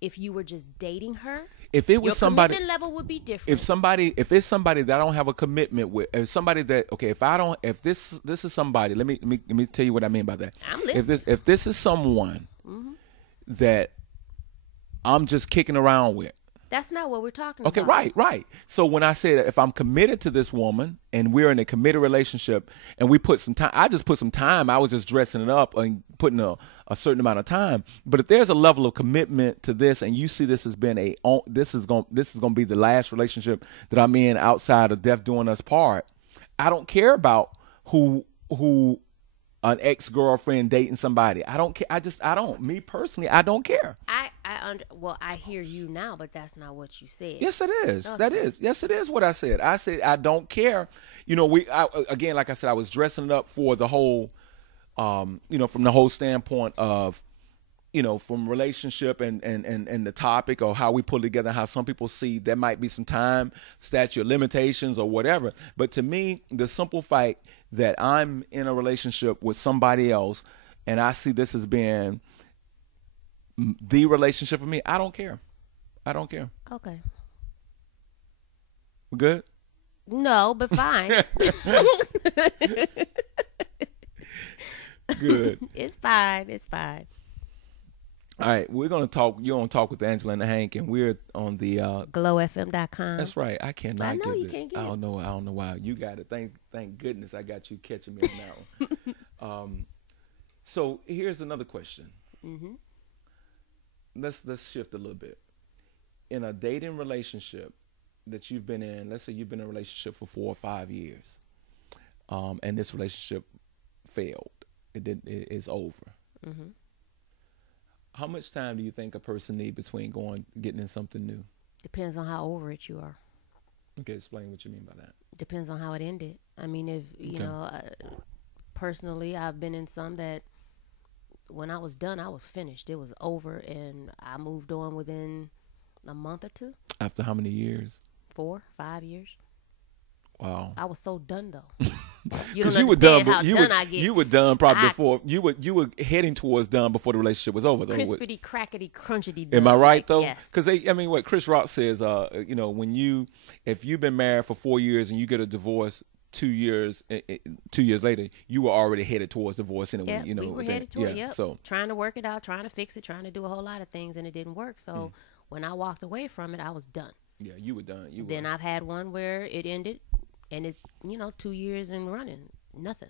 if you were just dating her. If it was your somebody, commitment level would be different. If it's somebody that I don't have a commitment with, if somebody that, okay, if this is somebody, let me tell you what I mean by that. I'm listening. If this is someone that I'm just kicking around with. That's not what we're talking about. Okay, right. So when I say that if I'm committed to this woman and we're in a committed relationship and we put some time, I just put some time. I was just dressing it up and putting a certain amount of time. But if there's a level of commitment to this, and you see this has been this is going to be the last relationship that I'm in outside of death doing us part, I don't care about who an ex-girlfriend dating somebody. I don't care. I don't. Me personally, I don't care. I hear you now, but that's not what you said. Yes, it is. Yes, it is what I said. I said I don't care. You know, again, like I said, I was dressing it up for the whole, from the whole standpoint of, from relationship and the topic, or how we put it together, how some people see there might be some time statute of limitations or whatever. But to me, the simple fact that I'm in a relationship with somebody else and I see this as being the relationship for me, I don't care. Okay. We're good? No, but fine. Good. It's fine. All right, we're gonna talk. You're on Talk with Angela and Hank, and we're on the glowfm.com. That's right. I cannot. I know get you it. can't get I don't know. Why you got it. Thank goodness I got you catching me on that one. So here's another question. Mm-hmm. Let's shift a little bit. In a dating relationship that you've been in, let's say you've been in a relationship for 4 or 5 years, and this relationship failed. It's over. Mm-hmm. How much time do you think a person need between getting in something new? Depends on how over it you are. Okay, explain what you mean by that. Depends on how it ended. I mean, if you know, personally, I've been in some that when I was done, I was finished. It was over, and I moved on within a month or two. After how many years? 4, 5 years. Wow. I was so done though. You don't done, understand how done I get. You were done probably before. You were heading towards done before the relationship was over though. Crispity, crackety, crunchity done. Am I right though? Yes. Because what Chris Rock says, if you've been married for 4 years and you get a divorce 2 years later, you were already headed towards divorce anyway. Yeah, we were headed toward it. Yep. So trying to work it out, trying to fix it, trying to do a whole lot of things, and it didn't work. So when I walked away from it, I was done. Yeah, you were done. Then I've had one where it ended, and it's 2 years and running, nothing.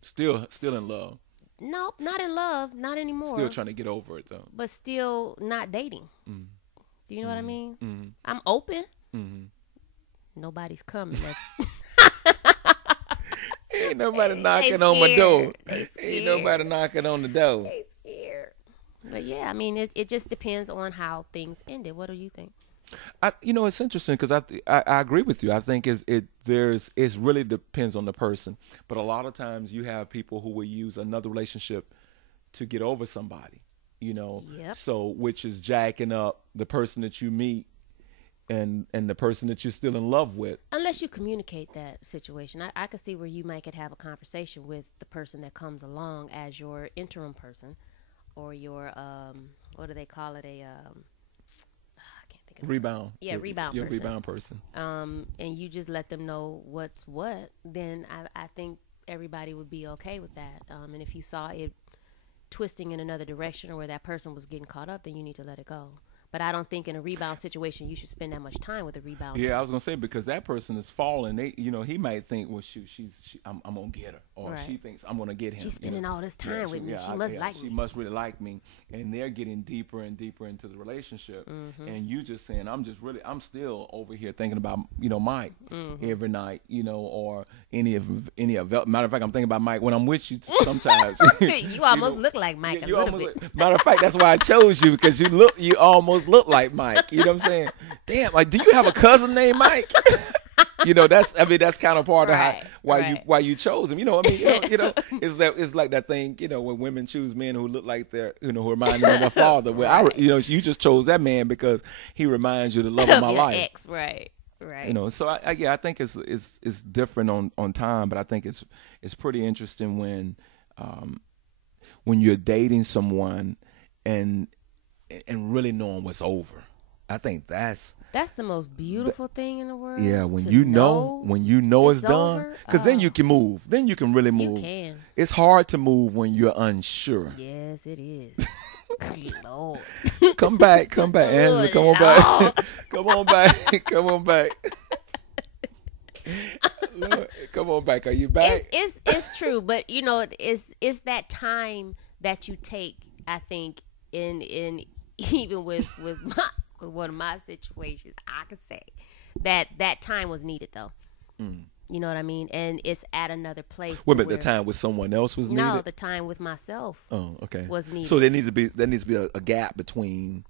Still in love. Nope, not in love, not anymore. Still trying to get over it though. But still not dating. Do you know what I mean? Mm-hmm. I'm open. Mm-hmm. Nobody's coming. Ain't nobody knocking on my door. Ain't nobody knocking on the door. They scared. But yeah, I mean, it just depends on how things ended. What do you think? It's interesting because I agree with you. I think it really depends on the person. But a lot of times you have people who will use another relationship to get over somebody. Yep. So which is jacking up the person that you meet and the person that you're still in love with. Unless you communicate that situation. I could see where you might could have a conversation with the person that comes along as your interim person, or your what do they call it, rebound. Yeah, rebound your person. Rebound person. And you just let them know what's what, then I think everybody would be okay with that. And if you saw it twisting in another direction, or where that person was getting caught up, then you need to let it go. But I don't think in a rebound situation you should spend that much time with a rebounder. Yeah, I was gonna say because that person is falling. They, he might think, well, shoot, I'm gonna get her, or Right. she thinks I'm gonna get him. She's spending all this time with me. She must like me. She must really like me, and they're getting deeper and deeper into the relationship. And you just saying, I'm still over here thinking about, Mike every night, or any of. Matter of fact, I'm thinking about Mike when I'm with you sometimes. You almost look like Mike a little bit. Matter of fact, that's why I chose you, because you almost look like Mike. You know what I'm saying? Damn, like, do you have a cousin named Mike? That's kind of part of why you chose him. You know what I mean? It's like that thing, when women choose men who look like who remind them of their father. Where you just chose that man because he reminds you of the love of my life. Ex, right. So I think it's different on time, but I think it's pretty interesting when you're dating someone and really knowing what's over. I think that's the most beautiful thing in the world. Yeah, when you know it's done, because then you can move. Then you can really move. You can. It's hard to move when you're unsure. Yes, it is. Good Lord. Come back, Angela. Come on back. Come on back. Come on back. Come on back. Are you back? It's true, but it's that time that you take. I think in even with one of my situations, I could say that time was needed though. You know what I mean? And it's at another place. Wait a minute, the time with someone else was needed? No, the time with myself. Oh, okay. Was needed. So there needs to be a gap between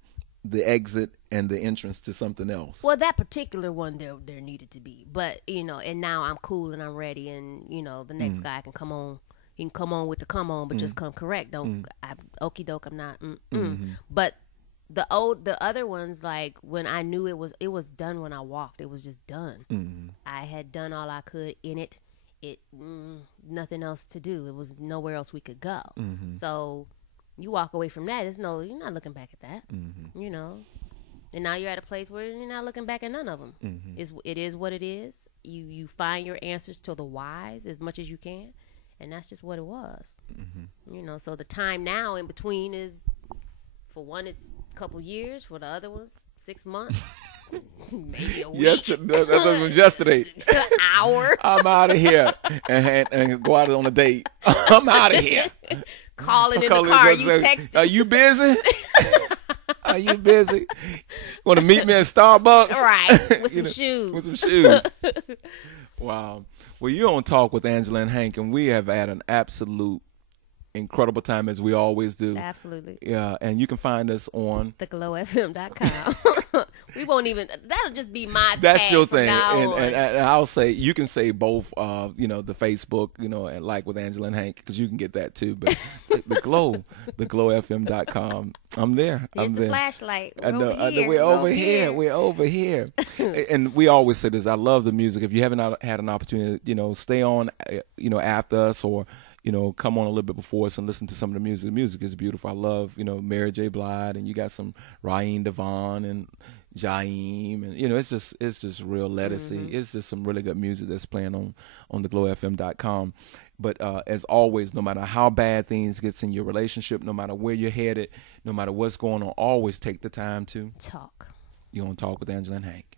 the exit and the entrance to something else. Well, that particular one there needed to be, but and now I'm cool and I'm ready, and the next guy can come on. He can come on with the come on, but just come correct. Don't okie doke. I'm not. But the other ones, like when I knew it was done when I walked. It was just done. I had done all I could in it. Nothing else to do. It was nowhere else we could go. So you walk away from that. You're not looking back at that. And now you're at a place where you're not looking back at none of them. It is what it is. You find your answers to the whys as much as you can, and that's just what it was. So the time now in between is, for one, it's a couple years. For the other ones, 6 months, maybe a week. That was yesterday. An hour. I'm out of here and go out on a date. I'm out of here. Calling in the car. You texting. Are you busy? Are you busy? Want to meet me at Starbucks? Right. With some shoes. With some shoes. Wow. Well, you're on Talk with Angela and Hank, and we have had an absolute incredible time, as we always do. Absolutely. Yeah, and you can find us on theglowfm.com. We won't even. That'll just be my. That's tag your from thing, now and I'll say you can say both. The Facebook, and like with Angela and Hank, because you can get that too. But the Glow, theglowfm.com. I'm there. Here's I'm the there. flashlight. I know. We're over here. We're over here. And we always say this. I love the music. If you haven't had an opportunity, stay on, after us, or come on a little bit before us and listen to some of the music. The music is beautiful. I love, Mary J. Blige, and you got some Ryan Devon and Jaheim, and it's just real lettucey. It's just some really good music that's playing on theglowfm.com. But as always, no matter how bad things gets in your relationship, no matter where you're headed, no matter what's going on, always take the time to talk. You're on Talk with Angela and Hank.